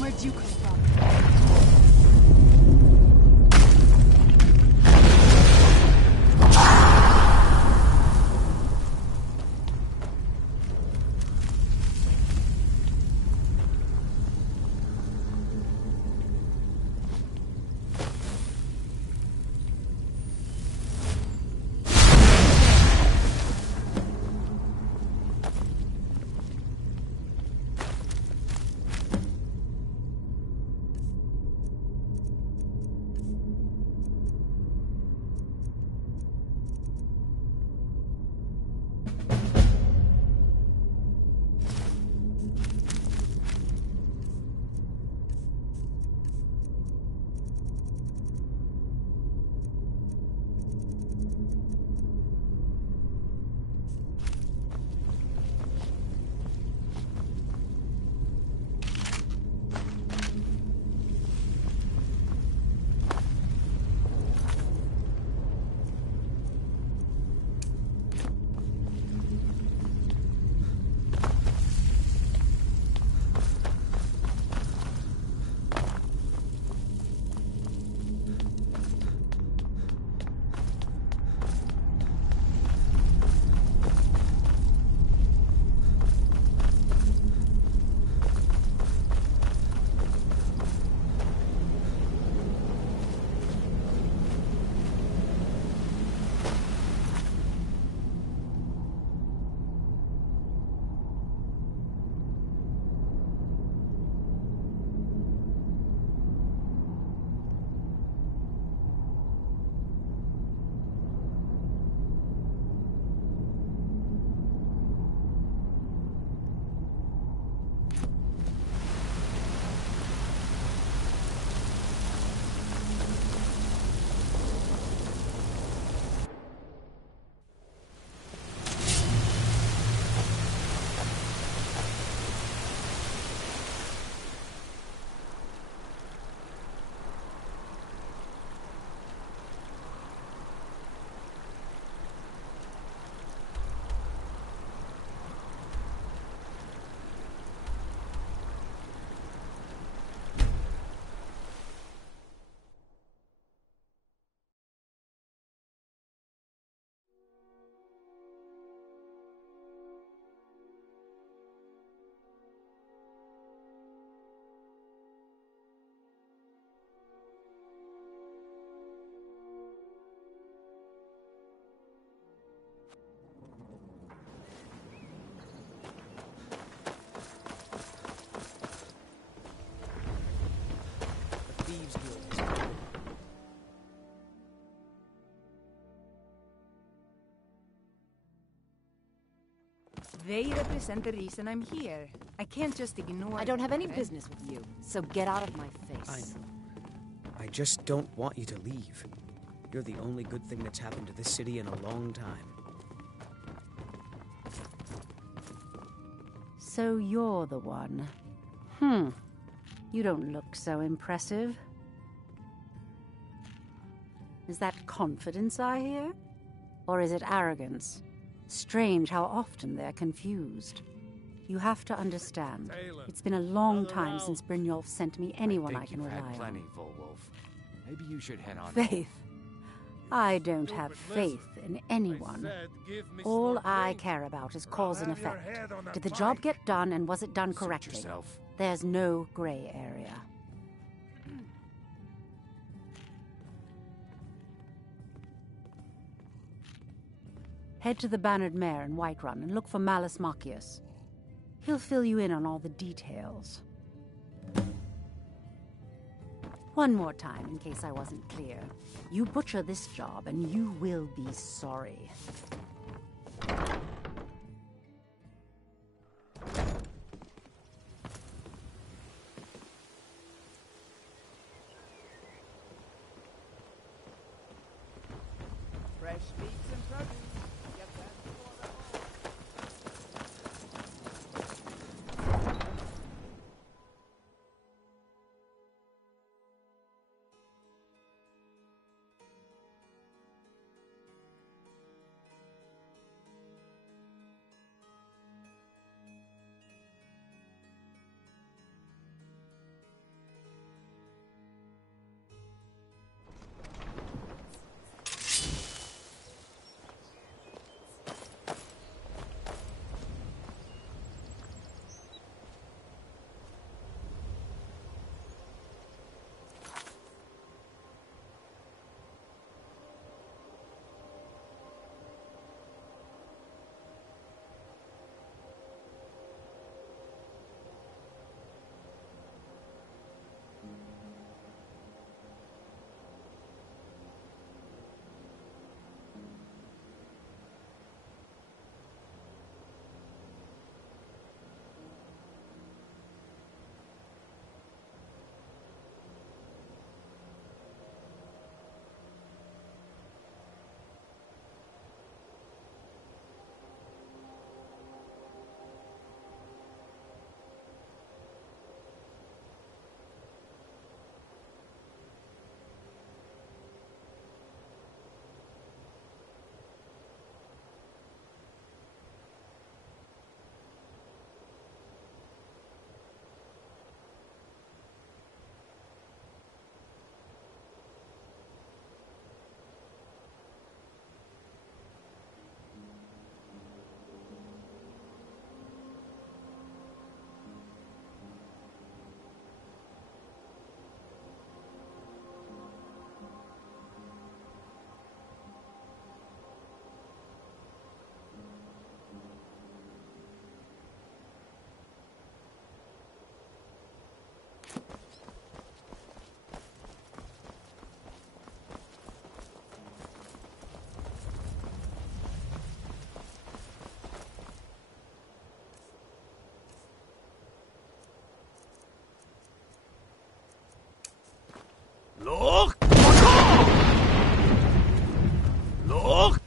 Where'd you come from? They represent the reason I'm here. I can't just ignore I don't have any them. business with you, so get out of my face. I know. I just don't want you to leave. You're the only good thing that's happened to this city in a long time. So you're the one. You don't look so impressive. Is that confidence I hear? Or is it arrogance? Strange how often they're confused. You have to understand. It's been a long time since Brynjolf sent me anyone I can rely Had plenty, on. Volwolf. Maybe you should head on. Faith. I don't have faith in anyone. All I care about is cause and effect. Did the job get done, and was it done correctly? Yourself. There's no gray area. Head to the Bannered Mare in Whiterun and look for Malus Machius. He'll fill you in on all the details. One more time, in case I wasn't clear. You butcher this job, and you will be sorry. Fresh meats and produce. Get that before the Look! Look!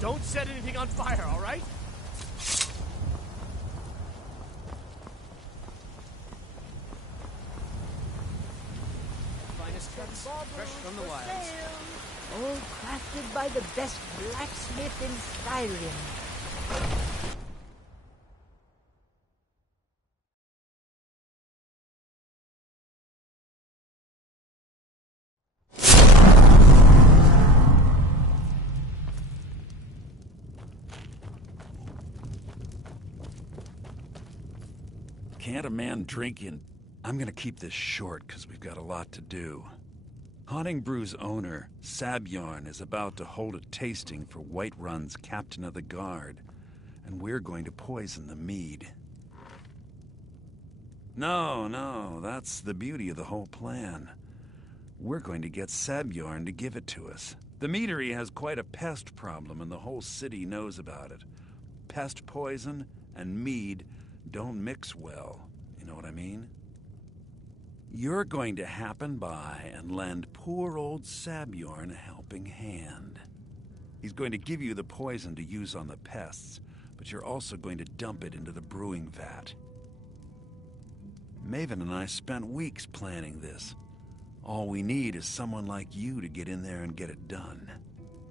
Don't set anything on fire, all right? Finest cuts, fresh from the wilds. all crafted by the best blacksmith in Skyrim. Can't a man drink in... I'm gonna keep this short, because we've got a lot to do. Haunting Brew's owner, Sabjorn, is about to hold a tasting for Whiterun's Captain of the Guard, and we're going to poison the mead. No, that's the beauty of the whole plan. We're going to get Sabjorn to give it to us. The meadery has quite a pest problem, and the whole city knows about it. Pest poison and mead don't mix well, you know what I mean? You're going to happen by and lend poor old Sabjorn a helping hand. He's going to give you the poison to use on the pests, but you're also going to dump it into the brewing vat. Maven and I spent weeks planning this. All we need is someone like you to get in there and get it done.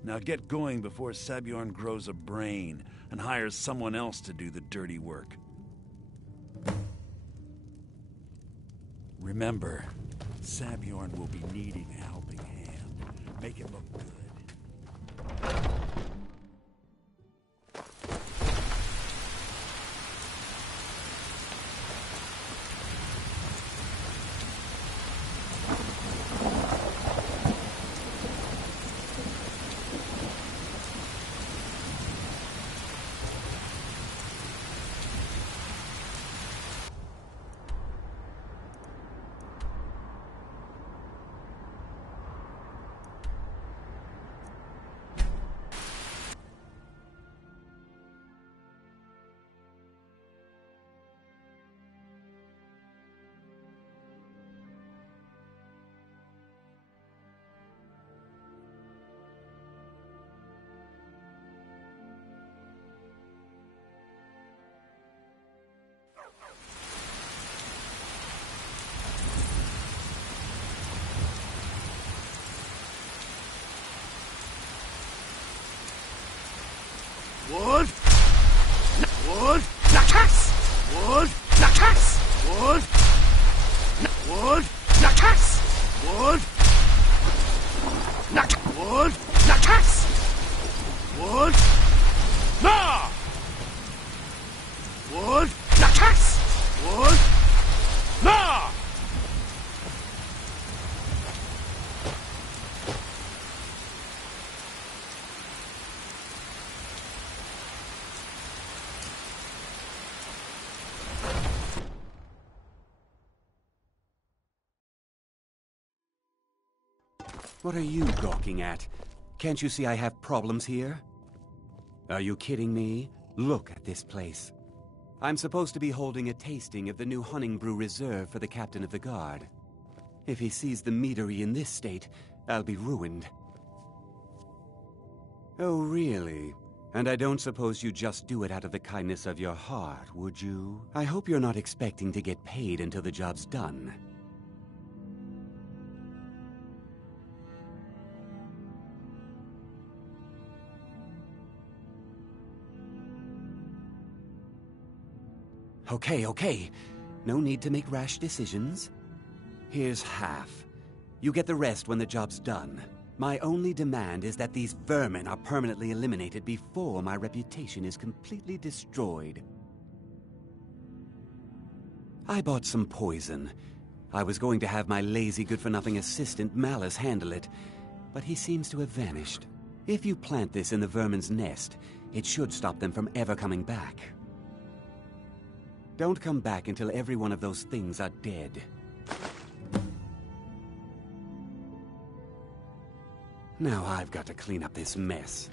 Now get going before Sabjorn grows a brain and hires someone else to do the dirty work. Remember, Sabjorn will be needing a helping hand. Make it look good. Wood! Wood! Nakas! Wood! Nakas! Wood! Wood! Nakas! Wood! Wood! Nakas! Wood! Na! Wood! Nakas! Wood! Na! What are you gawking at? Can't you see I have problems here? Are you kidding me? Look at this place. I'm supposed to be holding a tasting of the new Honningbrew Reserve for the Captain of the Guard. If he sees the meadery in this state, I'll be ruined. Oh, really? And I don't suppose you just do it out of the kindness of your heart, would you? I hope you're not expecting to get paid until the job's done. Okay. No need to make rash decisions. Here's half. You get the rest when the job's done. My only demand is that these vermin are permanently eliminated before my reputation is completely destroyed. I bought some poison. I was going to have my lazy good-for-nothing assistant Malice handle it, but he seems to have vanished. If you plant this in the vermin's nest, it should stop them from ever coming back. Don't come back until every one of those things are dead. Now I've got to clean up this mess.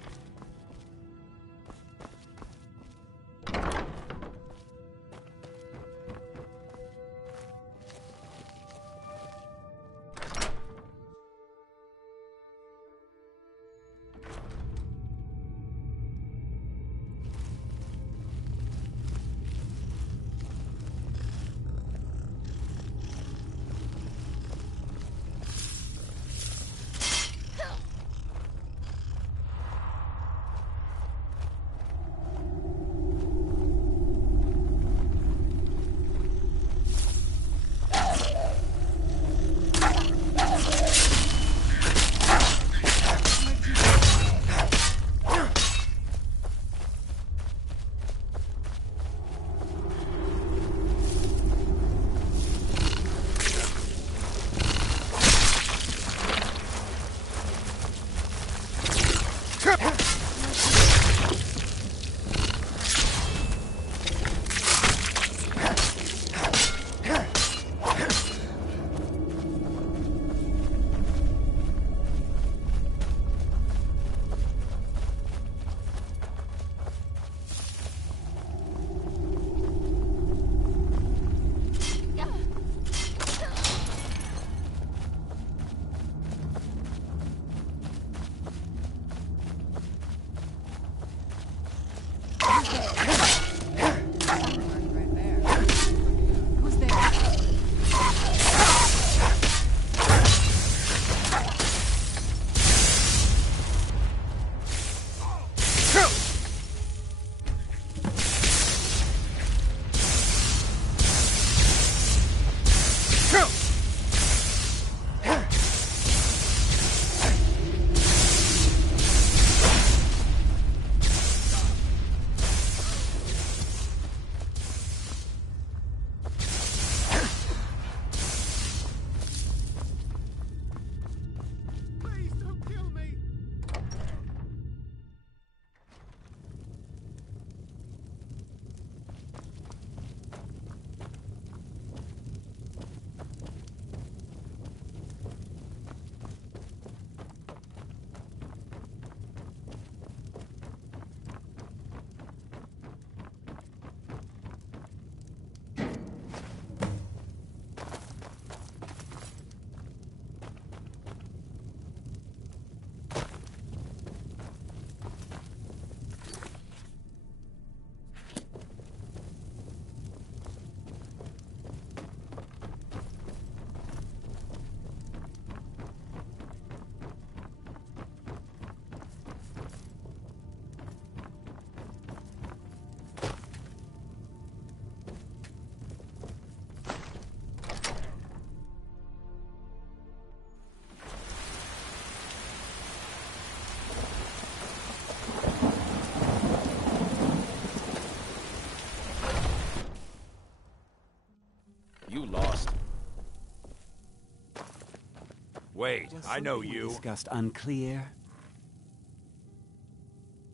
Wait, Was I know something we you. discussed unclear?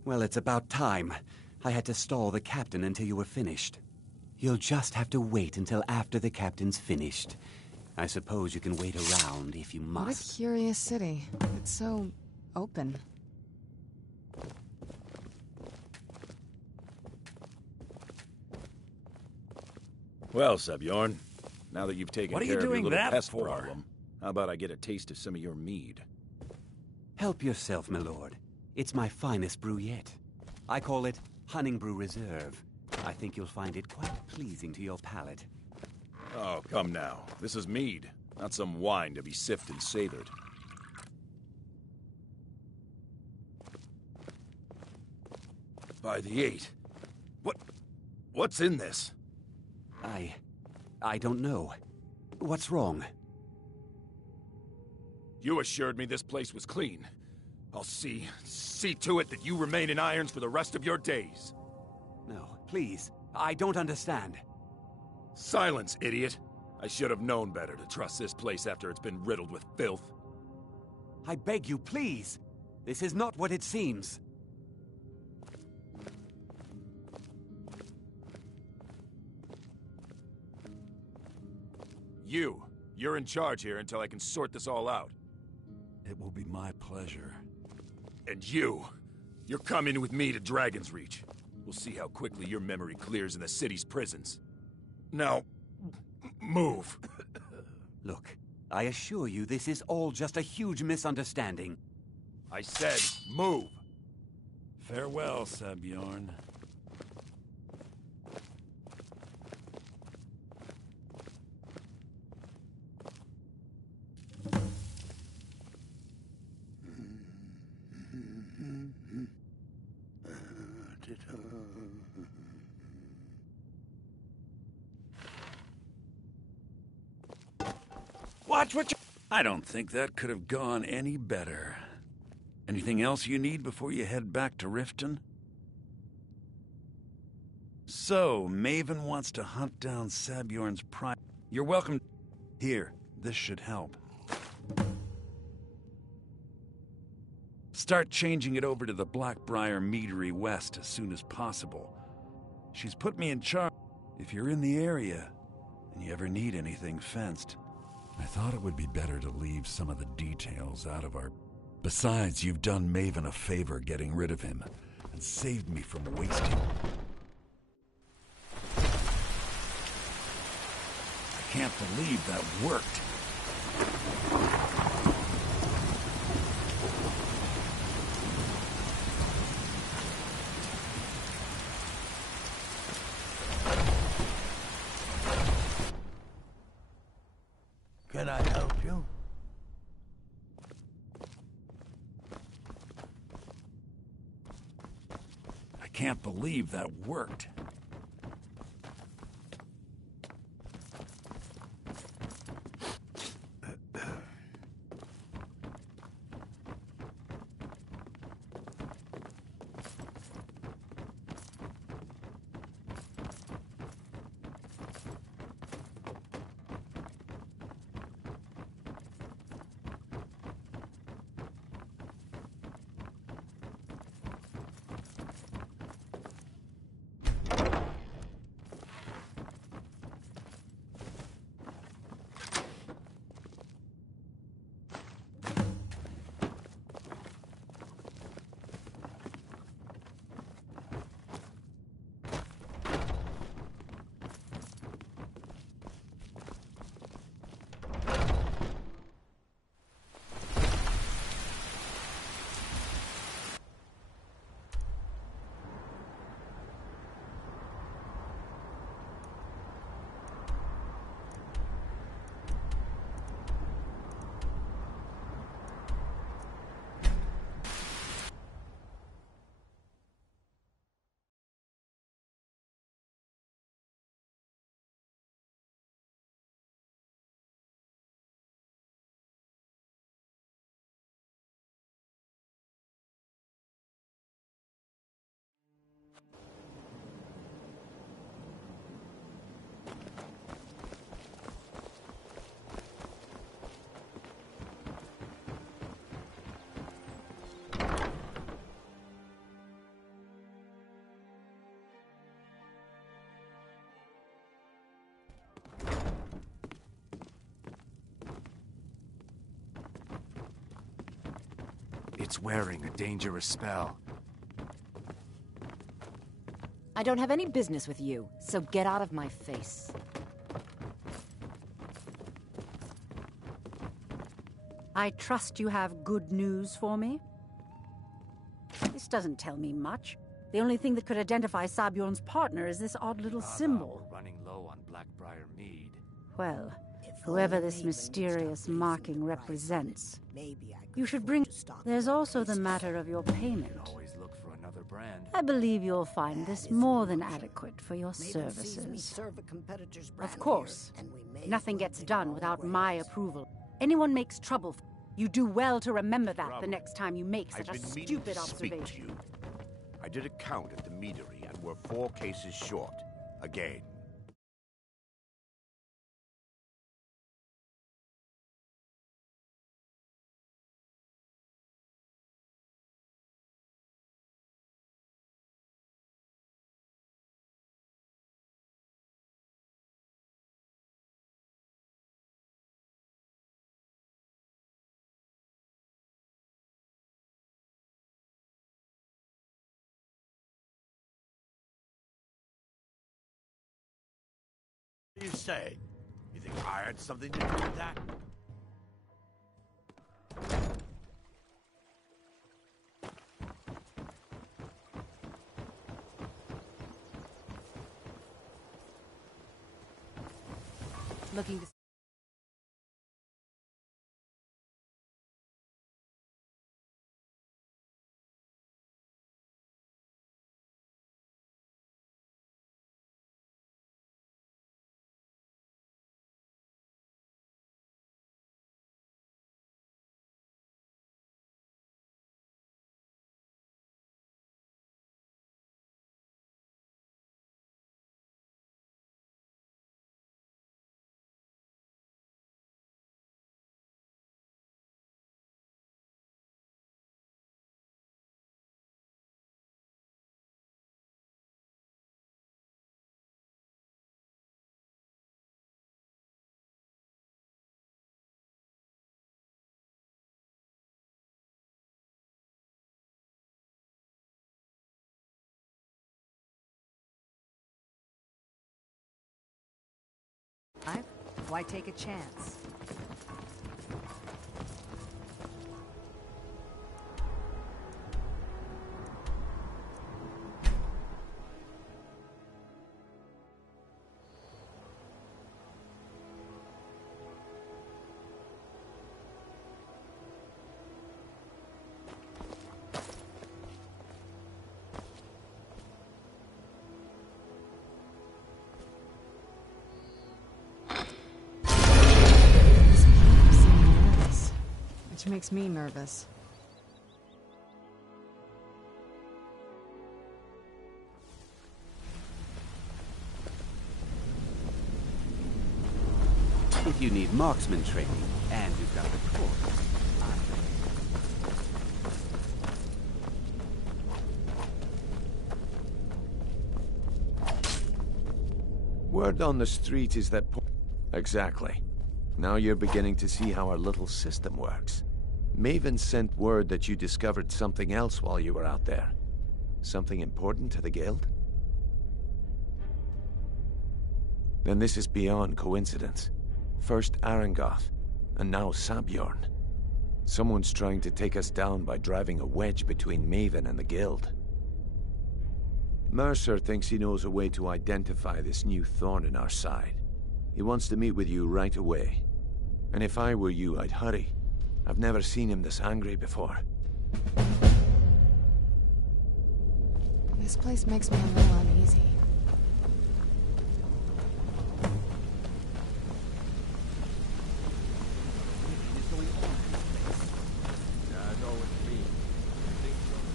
Well, it's about time. I had to stall the captain until you were finished. You'll just have to wait until after the captain's finished. I suppose you can wait around if you What a must. curious city. It's so open. Well, Sebjorn, now that you've taken What are you care of your doing little that pest for? problem, how about I get a taste of some of your mead? Help yourself, my lord. It's my finest brew yet. I call it Hunning Brew Reserve. I think you'll find it quite pleasing to your palate. Oh, come now. This is mead, not some wine to be sifted and savored. By the 8. What's in this? I don't know. What's wrong? You assured me this place was clean. I'll see to it that you remain in irons for the rest of your days. No, please. I don't understand. Silence, idiot. I should have known better to trust this place after it's been riddled with filth. I beg you, please. This is not what it seems. You're in charge here until I can sort this all out. It will be my pleasure. And you're coming with me to Dragon's Reach. We'll see how quickly your memory clears in the city's prisons. Now, move. Look, I assure you this is all just a huge misunderstanding. I said, move. Farewell, Sebjorn. Watch what you... I don't think that could have gone any better. Anything else you need before you head back to Riften? So, Maven wants to hunt down Sabjorn's prime. You're welcome. Here, this should help. Start changing it over to the Blackbriar Meadery West as soon as possible. She's put me in charge. If you're in the area, and you ever need anything fenced, I thought it would be better to leave some of the details out of our... Besides, you've done Maven a favor getting rid of him, and saved me from wasting... I can't believe that worked. Can I help you? I can't believe that worked. It's wearing a dangerous spell. I don't have any business with you, so get out of my face. I trust you have good news for me? This doesn't tell me much. The only thing that could identify Sabjorn's partner is this odd little symbol. We're running low on Blackbriar mead. Well, whoever this mysterious marking represents, you should bring... There's also the matter of your payment. Always look for another brand. I believe you'll find this more than adequate for your services. Of course, nothing gets done without my approval. Anyone makes trouble. You do well to remember that the next time you make such a stupid observation. I did a count at the meadery and we're 4 cases short. Again. What do you say? You think I had something to do with that? Looking to... Why take a chance? Which makes me nervous. If you need marksman training, and you've got the course, Word on the street is that... Exactly. Now you're beginning to see how our little system works. Maven sent word that you discovered something else while you were out there. Something important to the guild? Then this is beyond coincidence. First Arangoth, and now Sabjorn. Someone's trying to take us down by driving a wedge between Maven and the guild. Mercer thinks he knows a way to identify this new thorn in our side. He wants to meet with you right away. And if I were you, I'd hurry. I've never seen him this angry before. This place makes me a little uneasy.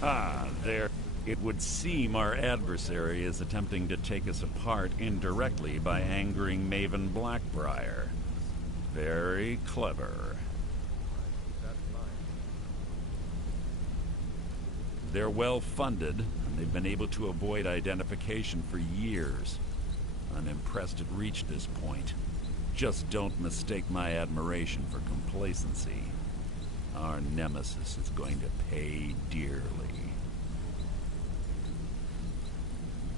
Ah, there. It would seem our adversary is attempting to take us apart indirectly by angering Maven Blackbriar. Very clever. They're well funded, and they've been able to avoid identification for years. I'm impressed it reached this point. Just don't mistake my admiration for complacency. our nemesis is going to pay dearly.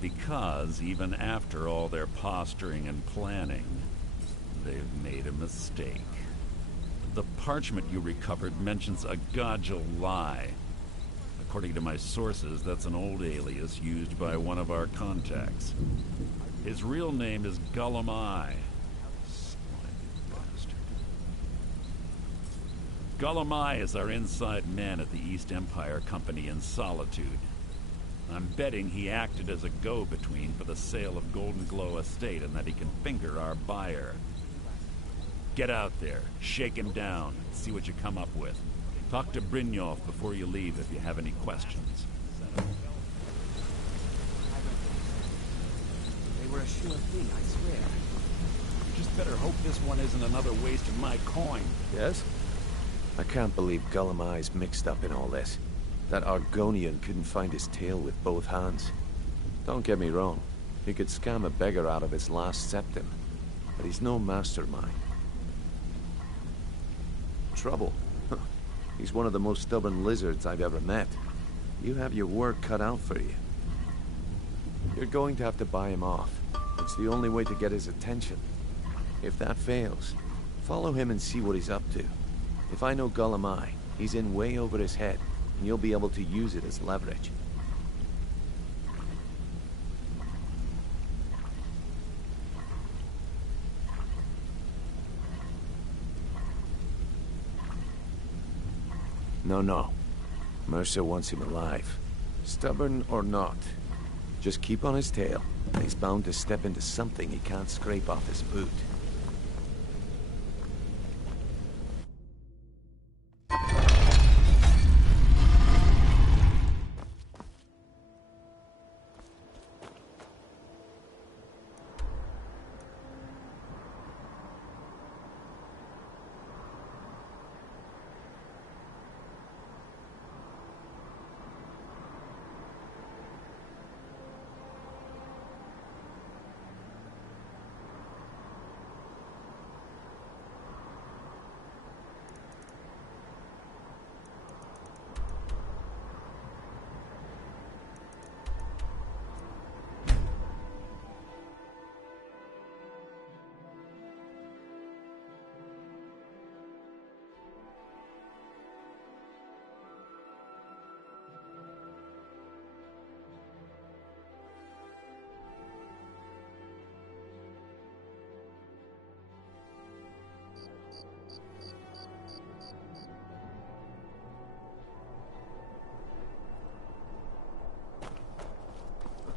Because even after all their posturing and planning, they've made a mistake. The parchment you recovered mentions a Gajal lie. According to my sources, that's an old alias used by one of our contacts. His real name is Gulamai. Gulamai is our inside man at the East Empire Company in Solitude. I'm betting he acted as a go-between for the sale of Golden Glow Estate and that he can finger our buyer. Get out there, shake him down, see what you come up with. Talk to Brynjolf before you leave if you have any questions. They were a sure thing, I swear. Just better hope this one isn't another waste of my coin. Yes? I can't believe Gulamai's mixed up in all this. That Argonian couldn't find his tail with both hands. Don't get me wrong. He could scam a beggar out of his last septim. But he's no mastermind. Trouble? He's one of the most stubborn lizards I've ever met. You have your work cut out for you. You're going to have to buy him off. It's the only way to get his attention. If that fails, follow him and see what he's up to. If I know Gulamai, he's in way over his head, and you'll be able to use it as leverage. No. Mercer wants him alive. Stubborn or not. Just keep on his tail, and he's bound to step into something he can't scrape off his boot.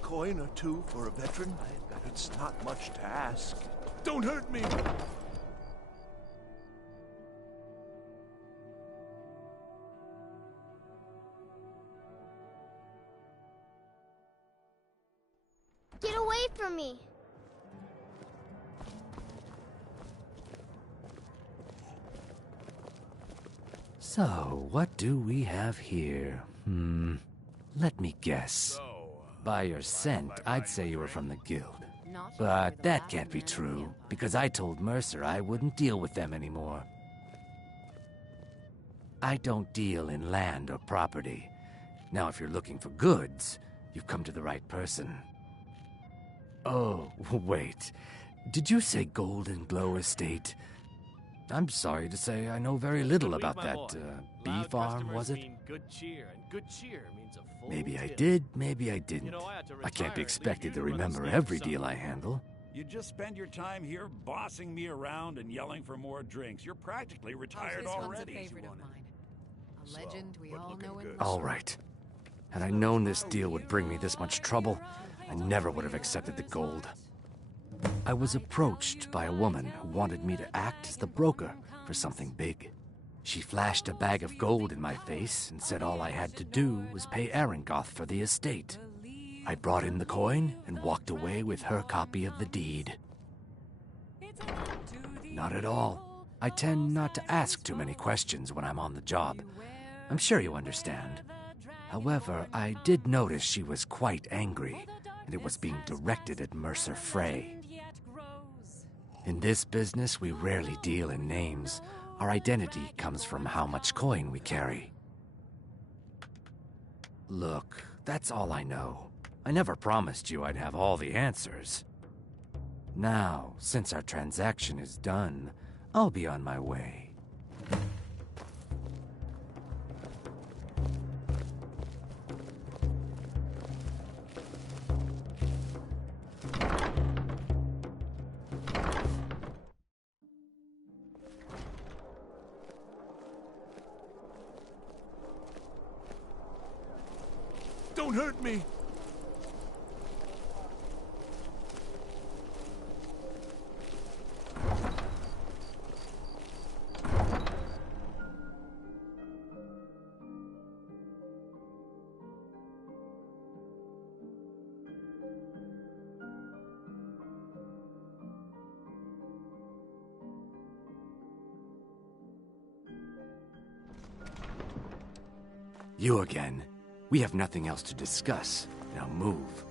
Coin or two for a veteran? It's not much to ask. Don't hurt me! Get away from me! So, what do we have here? Let me guess. By your scent, I'd say you were from the guild. But that can't be true, because I told Mercer I wouldn't deal with them anymore. I don't deal in land or property. Now, if you're looking for goods, you've come to the right person. Oh, wait. Did you say Golden Glow Estate? I'm sorry to say I know very little about that bee farm, was it? Good cheer, and good cheer means a full Maybe I tip. did, maybe I didn't. You know, I had to I can't be retire, expected to and you run remember this every damn deal I summer. handle. You just spend your time here bossing me around and yelling for more drinks. You're practically retired already. A legend we all know and All right. Had I known this deal would bring me this much trouble, I never would have accepted the gold. I was approached by a woman who wanted me to act as the broker for something big. She flashed a bag of gold in my face and said all I had to do was pay Arangoth for the estate. I brought in the coin and walked away with her copy of the deed. Not at all. I tend not to ask too many questions when I'm on the job. I'm sure you understand. However, I did notice she was quite angry, and it was being directed at Mercer Frey. In this business, we rarely deal in names, Our identity comes from how much coin we carry. Look, that's all I know. I never promised you I'd have all the answers. Now, since our transaction is done, I'll be on my way. Don't hurt me! You again. We have nothing else to discuss. Now move.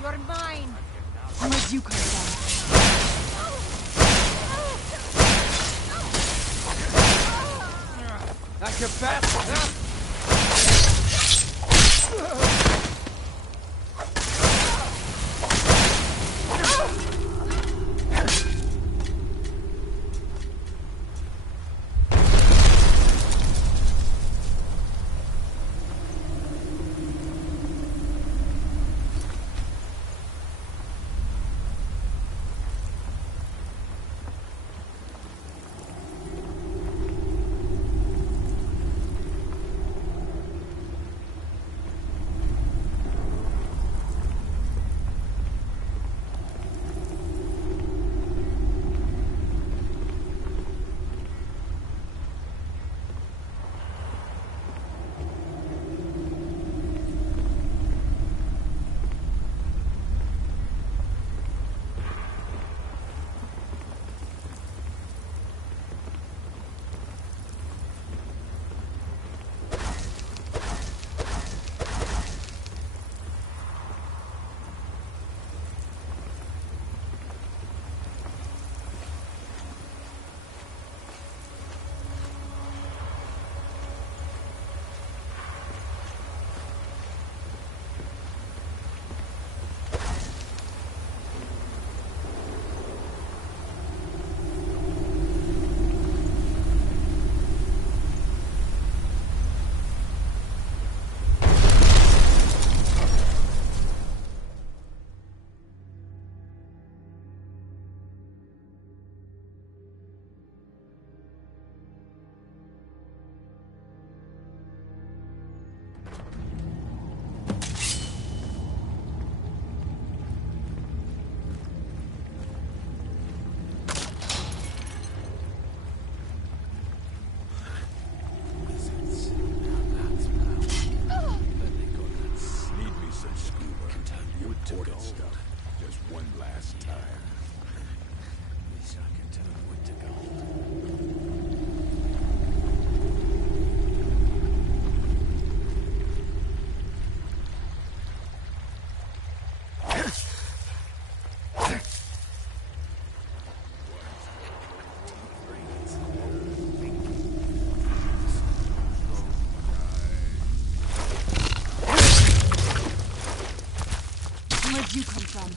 You're mine! Where'd you come from? Like a bastard! to go. Just one last time. Wish I could turn wood to gold. Where'd you come from?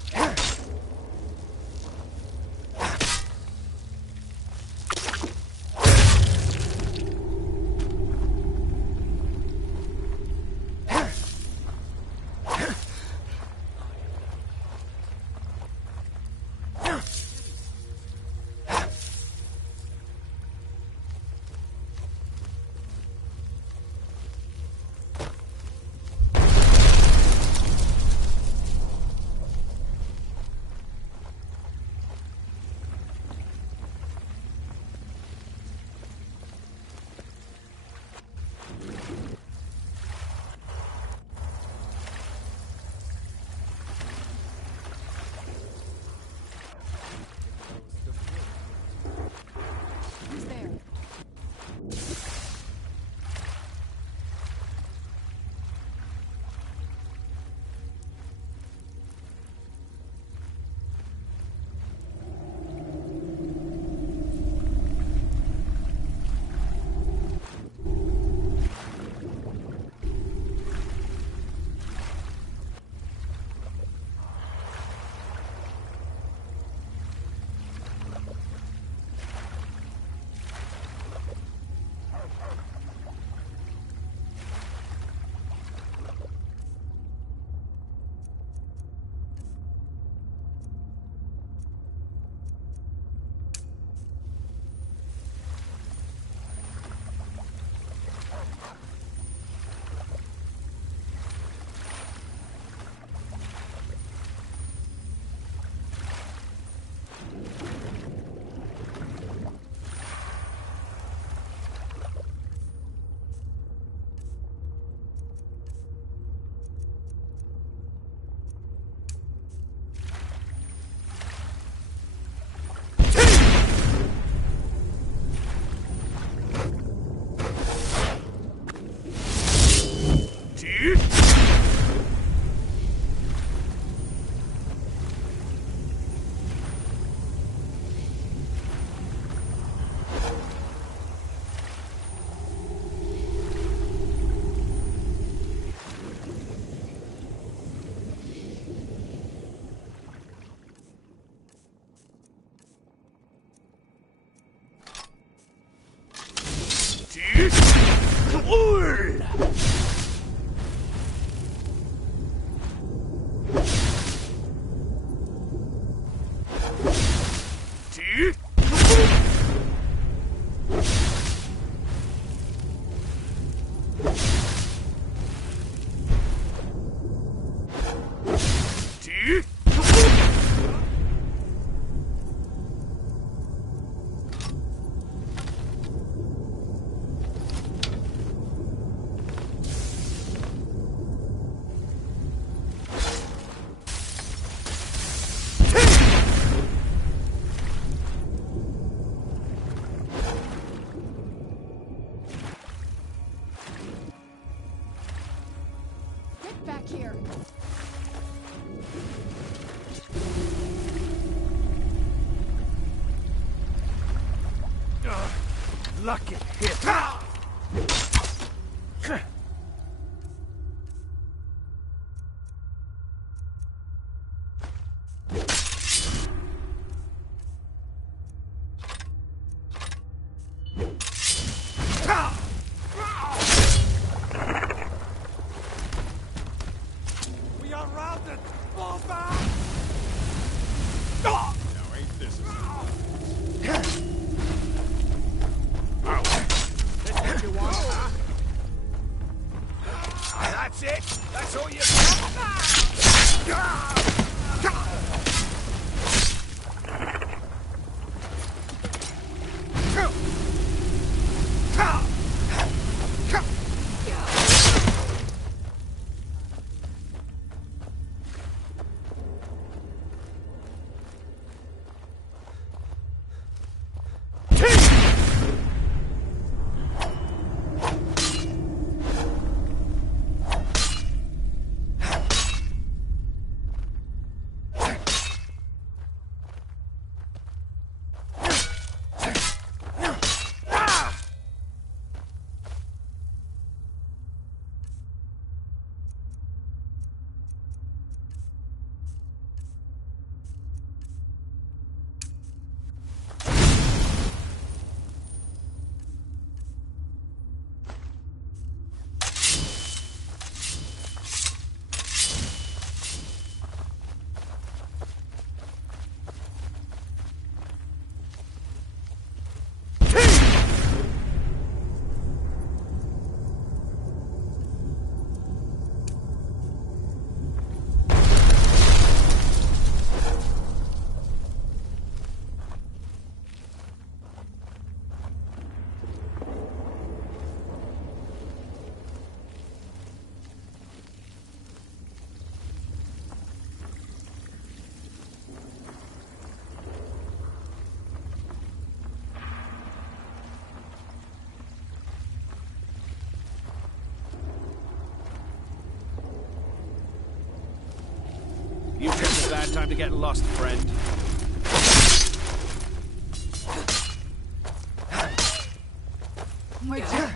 Back here. Lucky hit. We are routed! Fall back! Now ain't this a That's what you want, huh? That's it? That's all you You picked a bad time to get lost, friend. My dear.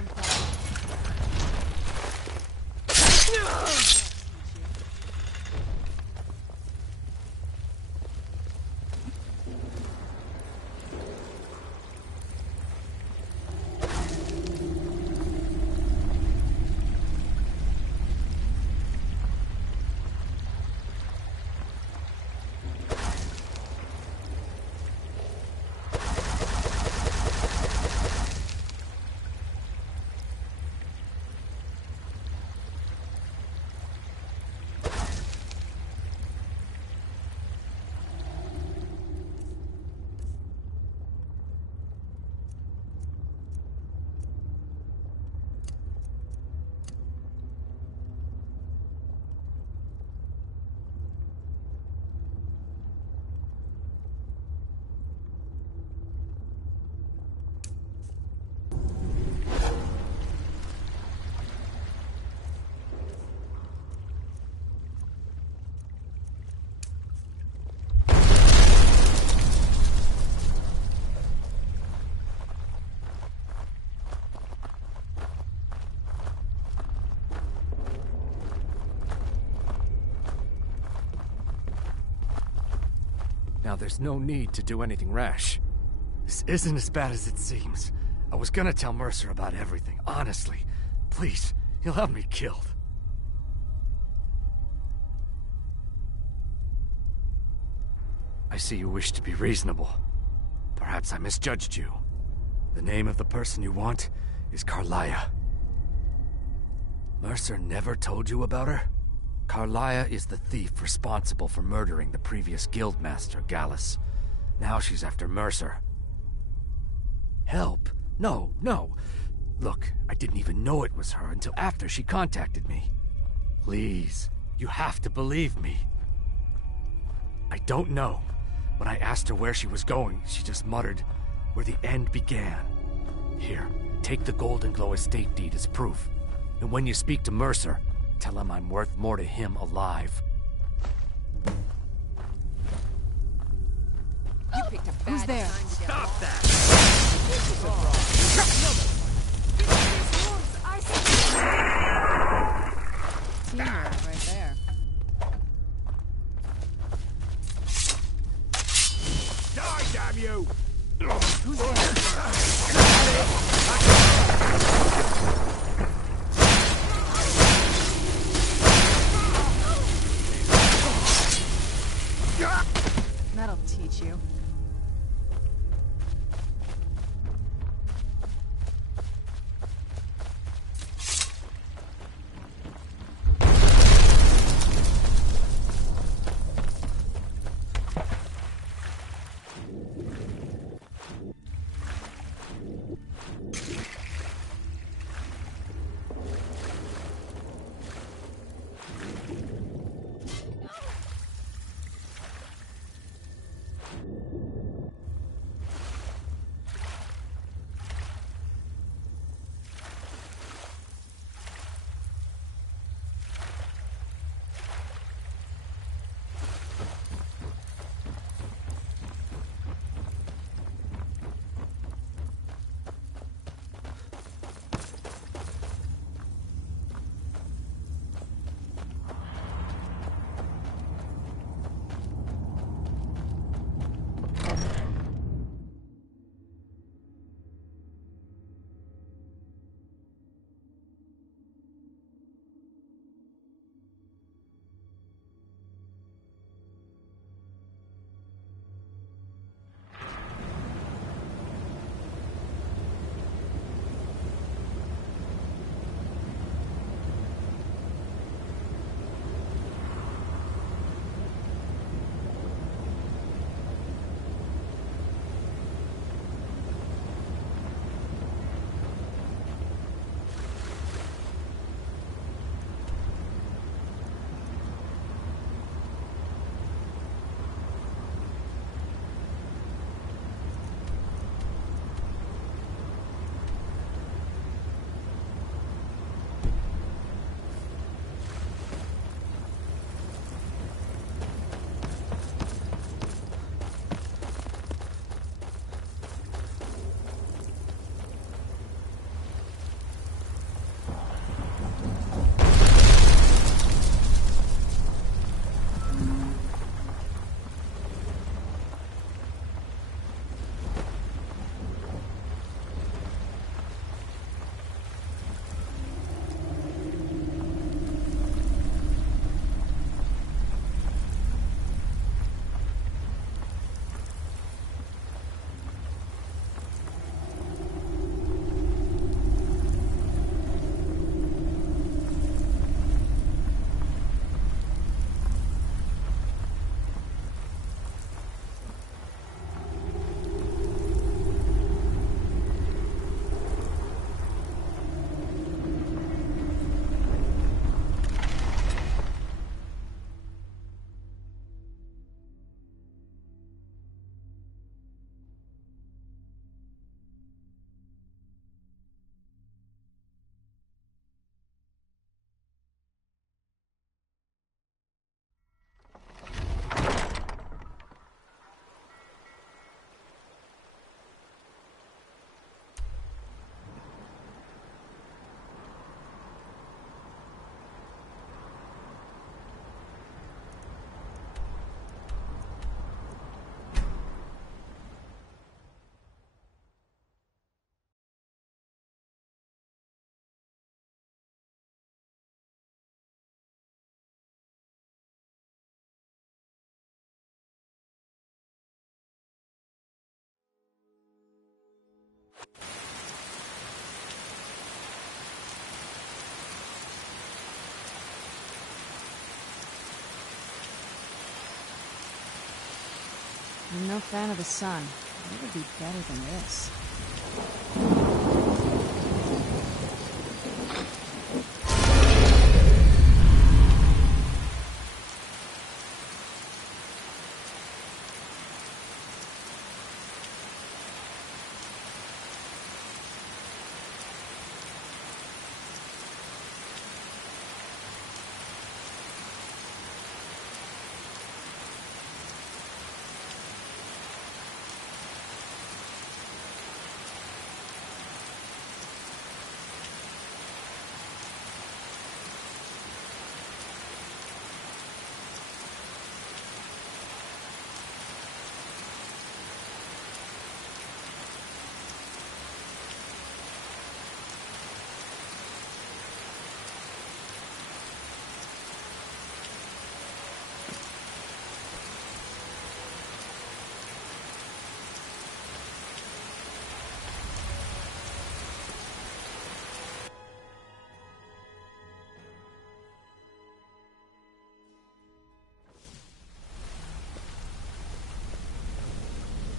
Now, there's no need to do anything rash. This isn't as bad as it seems. I was gonna tell Mercer about everything, honestly. Please, he'll have me killed. I see you wish to be reasonable. Perhaps I misjudged you. The name of the person you want is Carlia. Mercer never told you about her? Carlia is the thief responsible for murdering the previous guildmaster, Gallus. Now she's after Mercer. Help? No, no. Look, I didn't even know it was her until after she contacted me. Please, you have to believe me. I don't know. When I asked her where she was going, she just muttered, "Where the end began." Here, take the Golden Glow estate deed as proof. And when you speak to Mercer, tell him I'm worth more to him alive. You picked a bad Who's there? time to get Stop lost. that! Teamwork right there. Die, damn you! Who's there? That'll teach you. I'm no fan of the sun. It would be better than this.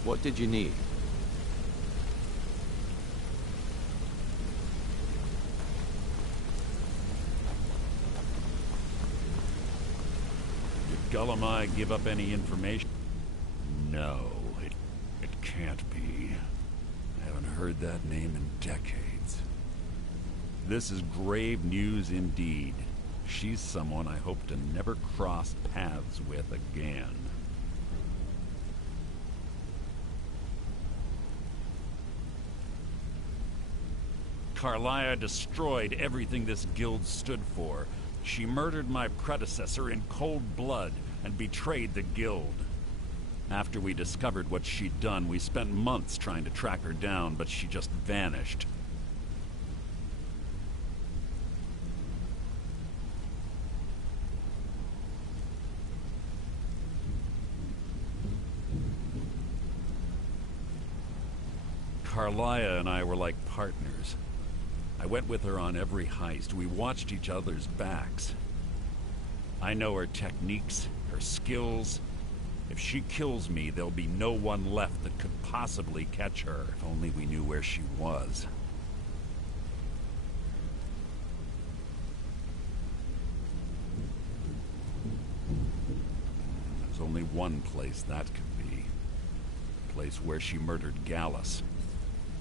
What did you need? Did Gullumai give up any information? No, it can't be. I haven't heard that name in decades. This is grave news indeed. She's someone I hope to never cross paths with again. Carlia destroyed everything this guild stood for. She murdered my predecessor in cold blood and betrayed the guild. After we discovered what she'd done, we spent months trying to track her down, but she just vanished. Carlia and I were like partners. I went with her on every heist. We watched each other's backs. I know her techniques, her skills. If she kills me, there'll be no one left that could possibly catch her. If only we knew where she was. There's only one place that could be. A place where she murdered Gallus.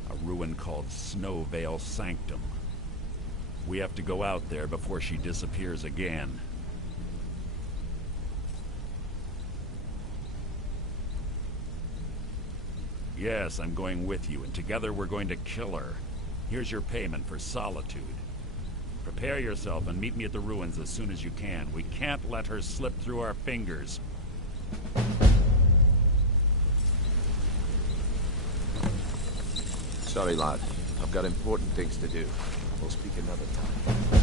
A ruin called Snowvale Sanctum. We have to go out there before she disappears again. Yes, I'm going with you, and together we're going to kill her. Here's your payment for solitude. Prepare yourself and meet me at the ruins as soon as you can. We can't let her slip through our fingers. Sorry, lad. I've got important things to do. We'll speak another time.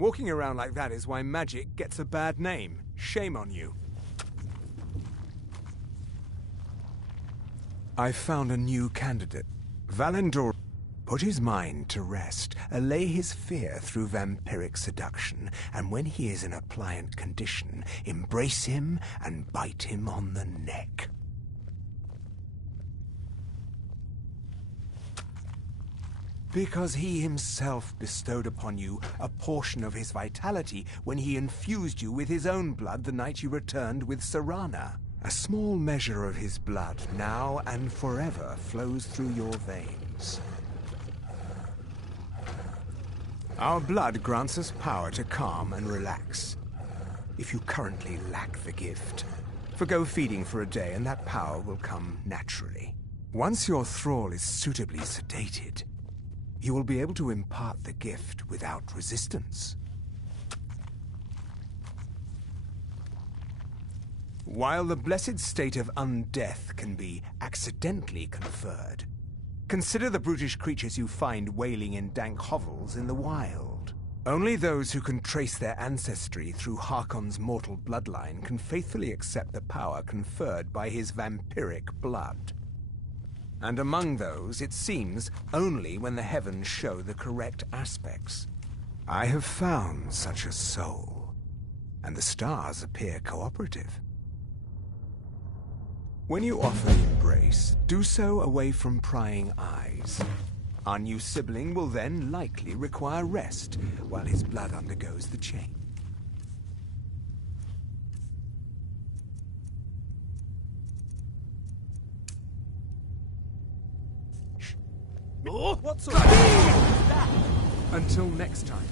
Walking around like that is why magic gets a bad name. Shame on you. I've found a new candidate. Valendor put his mind to rest, allay his fear through vampiric seduction, and when he is in a pliant condition, embrace him and bite him on the neck. Because he himself bestowed upon you a portion of his vitality when he infused you with his own blood the night you returned with Serana. A small measure of his blood, now and forever, flows through your veins. Our blood grants us power to calm and relax. If you currently lack the gift, forgo feeding for a day and that power will come naturally. Once your thrall is suitably sedated, you will be able to impart the gift without resistance. While the blessed state of undeath can be accidentally conferred, consider the brutish creatures you find wailing in dank hovels in the wild. Only those who can trace their ancestry through Harkon's mortal bloodline can faithfully accept the power conferred by his vampiric blood. And among those, it seems, only when the heavens show the correct aspects. I have found such a soul, and the stars appear cooperative. When you offer the embrace, do so away from prying eyes. Our new sibling will then likely require rest while his blood undergoes the change. Until next time.